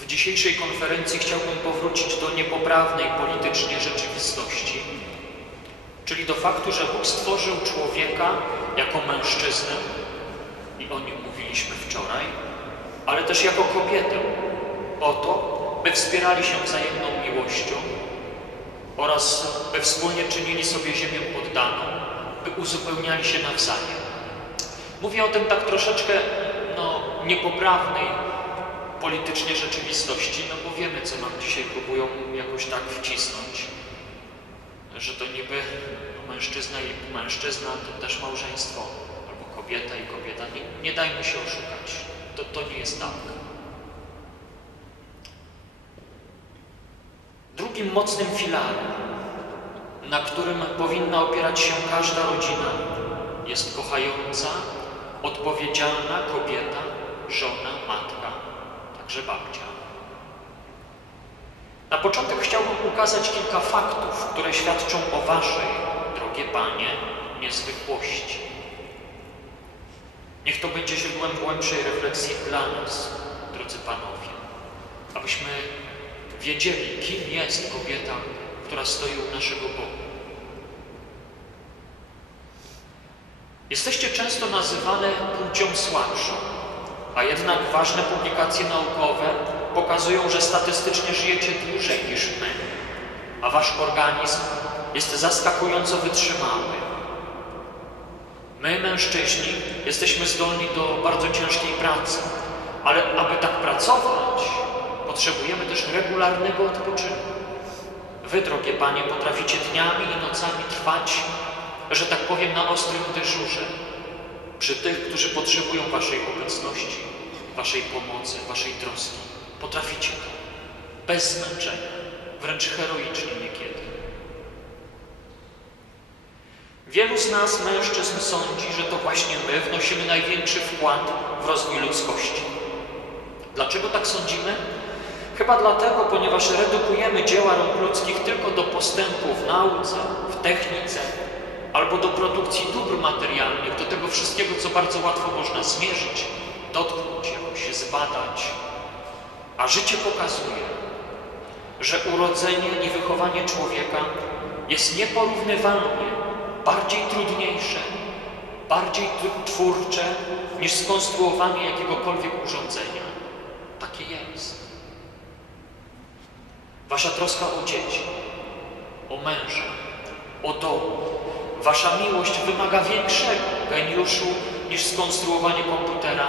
W dzisiejszej konferencji chciałbym powrócić do niepoprawnej politycznie rzeczywistości, czyli do faktu, że Bóg stworzył człowieka jako mężczyznę, i o nim mówiliśmy wczoraj, ale też jako kobietę, po to, by wspierali się wzajemną miłością oraz by wspólnie czynili sobie ziemię poddaną, by uzupełniali się nawzajem. Mówię o tym tak troszeczkę no, niepoprawnej politycznie rzeczywistości, no bo wiemy, co nam dzisiaj próbują jakoś tak wcisnąć, że to niby no, mężczyzna i mężczyzna to też małżeństwo, albo kobieta i kobieta. Nie, nie dajmy się oszukać. To, to nie jest tak. Drugim mocnym filarem, na którym powinna opierać się każda rodzina, jest kochająca, odpowiedzialna kobieta, żona, matka, także babcia. Na początek chciałbym ukazać kilka faktów, które świadczą o Waszej, drogie Panie, niezwykłości. Niech to będzie źródłem głębszej refleksji dla nas, drodzy Panowie, abyśmy wiedzieli, kim jest kobieta, która stoi u naszego Boga. Jesteście często nazywane płcią słabszą, a jednak ważne publikacje naukowe pokazują, że statystycznie żyjecie dłużej niż my, a wasz organizm jest zaskakująco wytrzymały. My, mężczyźni, jesteśmy zdolni do bardzo ciężkiej pracy, ale aby tak pracować, potrzebujemy też regularnego odpoczynku. Wy, drogie panie, potraficie dniami i nocami trwać, że tak powiem, na ostrym dyżurze przy tych, którzy potrzebują waszej obecności, waszej pomocy, waszej troski. Potraficie to. Bez zmęczenia, wręcz heroicznie niekiedy. Wielu z nas, mężczyzn, sądzi, że to właśnie my wnosimy największy wkład w rozwój ludzkości. Dlaczego tak sądzimy? Chyba dlatego, ponieważ redukujemy dzieła rąk ludzkich tylko do postępu w nauce, w technice albo do produkcji dóbr materialnych, do tego wszystkiego, co bardzo łatwo można zmierzyć, dotknąć, jakoś zbadać. A życie pokazuje, że urodzenie i wychowanie człowieka jest nieporównywalnie bardziej trudniejsze, bardziej twórcze niż skonstruowanie jakiegokolwiek urządzenia. Takie jest. Wasza troska o dzieci, o męża, o dom, wasza miłość wymaga większego geniuszu niż skonstruowanie komputera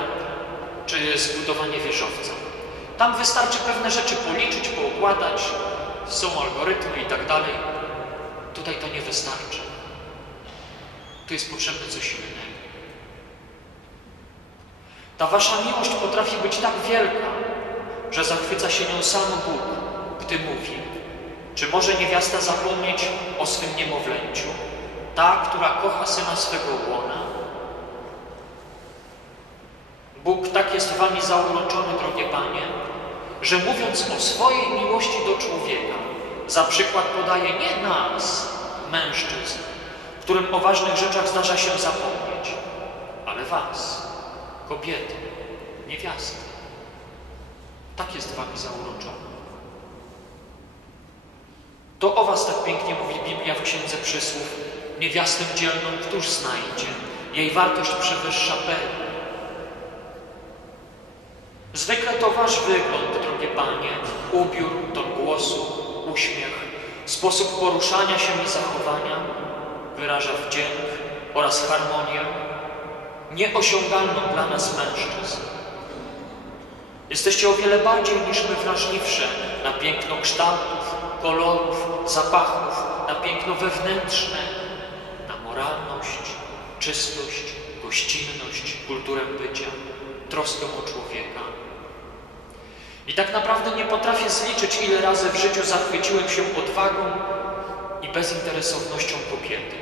czy zbudowanie wieżowca. Tam wystarczy pewne rzeczy policzyć, poukładać, są algorytmy i tak dalej. Tutaj to nie wystarczy. Tu jest potrzebne coś innego. Ta wasza miłość potrafi być tak wielka, że zachwyca się nią sam Bóg, gdy mówi, czy może niewiasta zapomnieć o swym niemowlęciu, ta, która kocha syna swego łona? Bóg tak jest wami zauroczony, drogie Panie, że mówiąc o swojej miłości do człowieka, za przykład podaje nie nas, mężczyzn, którym o ważnych rzeczach zdarza się zapomnieć, ale was, kobiety, niewiasty. Tak jest wami zauroczony. To o was tak pięknie mówi Biblia w Księdze Przysłów. Niewiastę dzielną któż znajdzie? Jej wartość przewyższa perły. Zwykle to wasz wygląd, drogie panie, ubiór, ton głosu, uśmiech, sposób poruszania się i zachowania wyraża wdzięk oraz harmonię nieosiągalną dla nas mężczyzn. Jesteście o wiele bardziej niż my wrażliwsze na piękno kształtów, kolorów, zapachów, na piękno wewnętrzne, moralność, czystość, gościnność, kulturę bycia, troskę o człowieka. I tak naprawdę nie potrafię zliczyć, ile razy w życiu zachwyciłem się odwagą i bezinteresownością kobiety.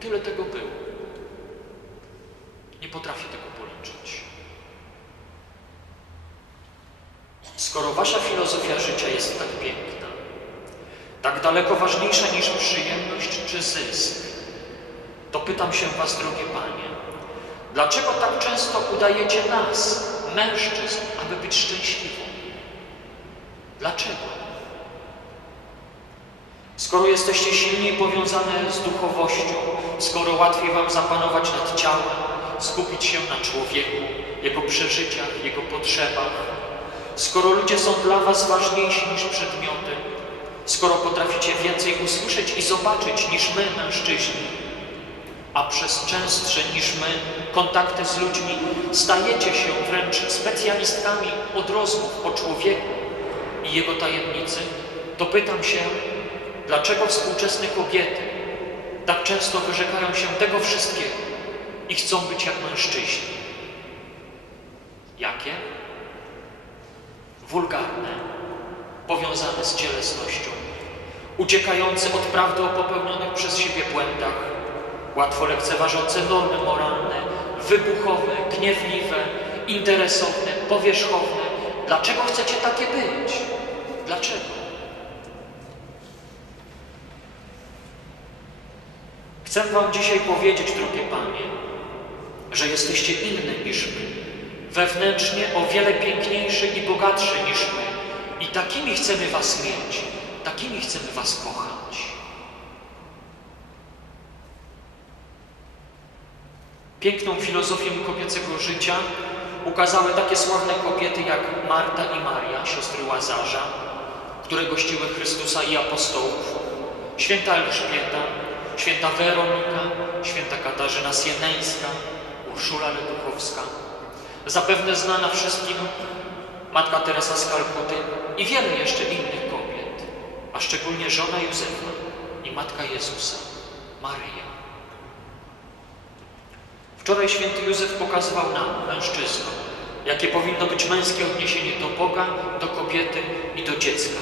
Tyle tego było. Nie potrafię tego policzyć. Skoro wasza filozofia życia jest tak piękna, tak daleko ważniejsza niż przyjemność czy zysk, pytam się was, drogie panie, dlaczego tak często udajecie nas, mężczyzn, aby być szczęśliwą? Dlaczego? Skoro jesteście silniej powiązane z duchowością, skoro łatwiej wam zapanować nad ciałem, skupić się na człowieku, jego przeżyciach, jego potrzebach, skoro ludzie są dla was ważniejsi niż przedmioty, skoro potraficie więcej usłyszeć i zobaczyć niż my, mężczyźni, a przez częstsze niż my kontakty z ludźmi stajecie się wręcz specjalistkami od rozmów o człowieku i jego tajemnicy, to pytam się, dlaczego współczesne kobiety tak często wyrzekają się tego wszystkiego i chcą być jak mężczyźni. Jakie? Wulgarne, powiązane z cielesnością, uciekające od prawdy o popełnionych przez siebie błędach, łatwo lekceważące normy moralne, wybuchowe, gniewliwe, interesowne, powierzchowne. Dlaczego chcecie takie być? Dlaczego? Chcę Wam dzisiaj powiedzieć, drogie Panie, że jesteście inne niż my, wewnętrznie o wiele piękniejsze i bogatsze niż my. I takimi chcemy Was mieć, takimi chcemy Was kochać. Piękną filozofię kobiecego życia. Ukazały takie sławne kobiety jak Marta i Maria, siostry Łazarza, które gościły Chrystusa i apostołów, święta Elżbieta, święta Weronika, święta Katarzyna Sieneńska, Urszula Leduchowska, zapewne znana wszystkim Matka Teresa z Kalkuty i wiele jeszcze innych kobiet, a szczególnie żona Józefa i Matka Jezusa, Maryja. Wczoraj święty Józef pokazywał nam, mężczyznom, jakie powinno być męskie odniesienie do Boga, do kobiety i do dziecka.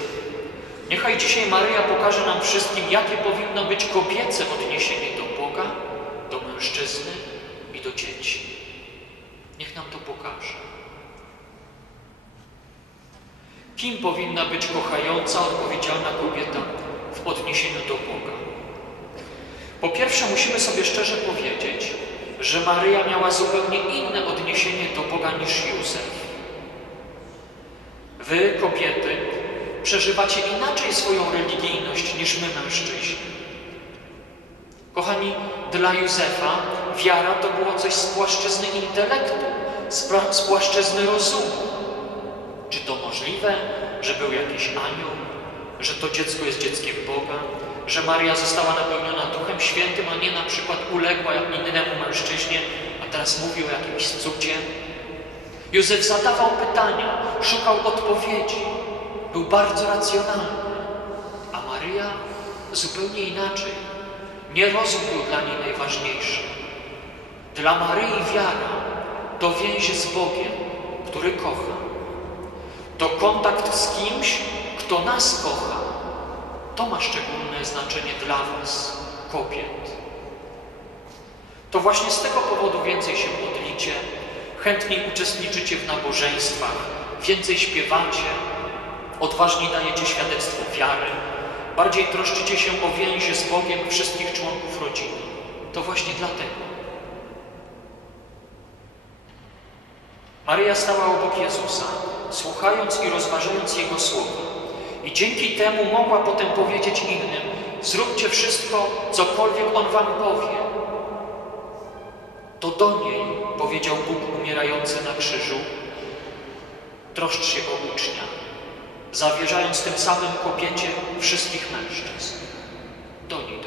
Niechaj dzisiaj Maryja pokaże nam wszystkim, jakie powinno być kobiece odniesienie do Boga, do mężczyzny i do dzieci. Niech nam to pokaże. Kim powinna być kochająca, odpowiedzialna kobieta w odniesieniu do Boga? Po pierwsze, musimy sobie szczerze powiedzieć, że Maryja miała zupełnie inne odniesienie do Boga niż Józef. Wy, kobiety, przeżywacie inaczej swoją religijność niż my, mężczyźni. Kochani, dla Józefa wiara to było coś z płaszczyzny intelektu, z płaszczyzny rozumu. Czy to możliwe, że był jakiś anioł, że to dziecko jest dzieckiem Boga, że Maria została napełniona Duchem Świętym, a nie na przykład uległa jak innemu mężczyźnie, a teraz mówi o jakimś cudzie? Józef zadawał pytania, szukał odpowiedzi, był bardzo racjonalny, a Maryja zupełnie inaczej. Nie rozum był dla niej najważniejszy. Dla Maryi wiara to więź z Bogiem, który kocha. To kontakt z kimś, kto nas kocha. To ma szczególne znaczenie dla Was, kobiet. To właśnie z tego powodu więcej się modlicie, chętniej uczestniczycie w nabożeństwach, więcej śpiewacie, odważniej dajecie świadectwo wiary, bardziej troszczycie się o więzie z Bogiem wszystkich członków rodziny. To właśnie dlatego. Maryja stała obok Jezusa, słuchając i rozważając Jego słowa. I dzięki temu mogła potem powiedzieć innym, zróbcie wszystko, cokolwiek On wam powie. To do niej powiedział Bóg umierający na krzyżu, troszcz się o ucznia, zawierzając tym samym kobiecie wszystkich mężczyzn. Do niej.